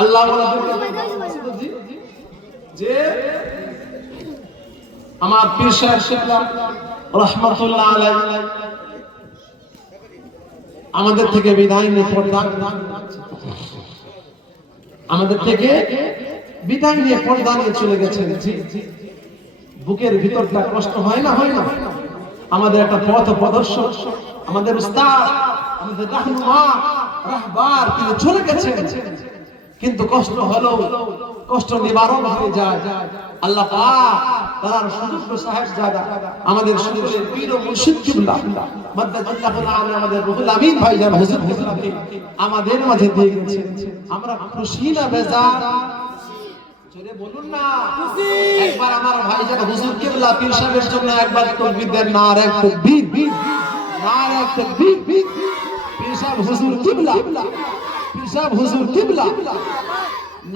আল্লাহ যে আমার পীর সাহেব শিবলা রাহমাতুল্লাহ আলাইহি আমাদের থেকে বিদায় নিয়ে আমাদের থেকে বিদায় নিয়ে পর্দা নিয়ে চলে গেছেন। বুকের ভিতরটা কষ্ট হয় না? হয় না? আমাদের একটা পথ প্রদর্শক, আমাদের উস্তাদ, আমাদের রাহনুমা, রাহবার তিনি চলে গেছেন, কিন্তু কষ্ট হলো, কষ্ট নিবারণ হয়ে যায়। আল্লাহ পাক তার সুযোগ্য সাহেবজাদা আমাদের সকলের পীর ও মুর্শিদ কিবলা মাদ্দাতুল্লাহুল আলা আমাদের রুহুল আমিন ভাইজান হুজুর হুজুরকে আমাদের মাঝে দিয়ে গেছেন। আমরা খুশি না বেজার? জোরে বলুন না খুশি। একবার আমার ভাইজান হুজুর কিবলা পীর সাহেবের জন্য একবার তাকবীর দেন, নারে তাকবীর, নারে তাকবীর। পীর সাহেব হুজুর কিবলা, পীর সাহেব হুজুর কিবলা,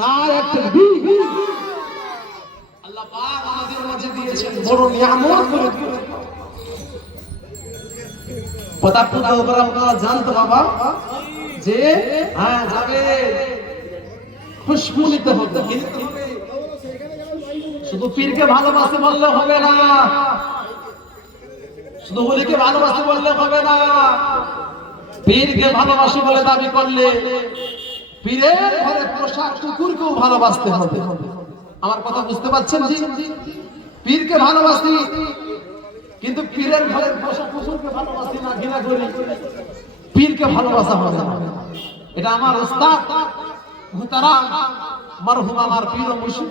নারে তাকবীর। আল্লাহ পাক আমাদের মাঝে দিয়েছেন বড় নিয়ামত করে দিয়েছেন। পদার্থটা উপরে আপনারা জানতো বাবা যে হ্যাঁ যাবে খুশবু নিতে হবে, শুধু পীরকে ভালোবাসে বললে হবে না, শুধু ওলিকে ভালোবাসে বললে হবে না। পীরকে ভালোবাসি বলে দাবি করলে পীরের ঘরে পোষা কুকুরকেও ভালোবাসতে হবে। আমার কথা বুঝতে পারছেন? জি, পীরকে ভালোবাসি কিন্তু পীরের ঘরের পোষা কুকুরকে ভালোবাসি না, ঘৃণা করি, পীরকে ভালোবাসা হবে না। এটা আমার উস্তাদ মুহতারাম মরহুম আমার পীর ও মুর্শিদ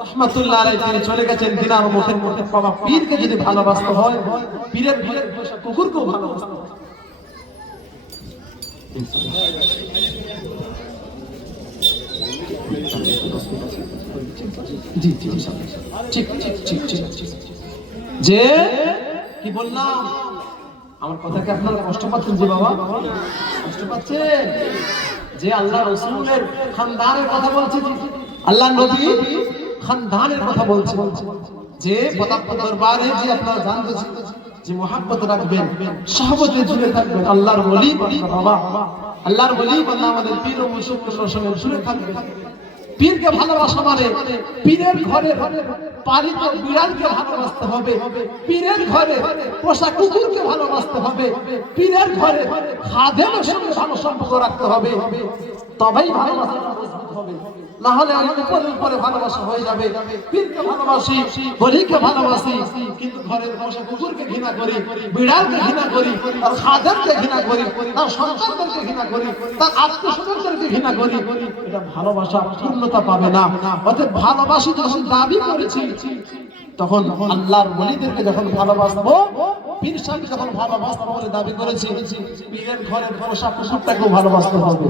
রাহমাতুল্লাহ আলাইহি তিনি চলে গেছেন দিনার মুখের মধ্যে বাবা পীরকে যদি ভালোবাসতে হয় পীরের ঘরের পোষা কুকুরকেও ভালোবাসতে হয়। জি জি ঠিক ঠিক ঠিক ঠিক। যে কি বললাম, আমার কথা কি আপনারা কষ্ট পাচ্ছেন? যে বাবা কষ্ট পাচ্ছেন? যে আল্লাহ রাসূলের খানদানের কথা বলছে, আল্লাহ নবী খানদানের কথা বলছে, যে পতাকা দরবারে যে আপনারা জানতেছেন যে মহব্বত রাখবেন, সাহাবতে জুড়ে থাকবেন, আল্লাহর ওলি বাবা, আল্লাহর ওলি বান্দা আমাদের পীর ও মুর্শিদের সঙ্গে জুড়ে থাকবেন। পীরকে ভালোবাসা মানে পীরের ঘরে পালিত বিড়ালকে ভালোবাসতে হবে, পীরের ঘরে পোষা কুকুরকে ভালোবাসতে হবে, পীরের ঘরে খাদেমের সঙ্গে ভালো সম্পর্ক রাখতে হবে, তবেই ভালোবাসাটা মজবুত হবে। না হলে উপরে উপরে ভালোবাসা হয়ে যাবে। পীরকে ভালোবাসি, বলিকে ভালোবাসি, কিন্তু ঘরের পোষা কুকুরকে ঘৃণা করি, বিড়ালকে ঘৃণা করি, তার খাদেমকে ঘৃণা করি, তার সন্তানদেরকে ঘৃণা করি, তার আত্মীয়স্বজনদেরকে ঘৃণা করি, এটা ভালোবাসা পূর্ণতা পাবে না। অতএব ভালোবাসি যখন দাবি করেছি তখন আল্লাহর ওলিদেরকে যখন ভালোবাসবো, পীর সাহেব যখন ভালোবাসবো বলে দাবি করেছি, পীরের ঘরের পোষা কুকুরটাকেও ভালোবাসতে হবে।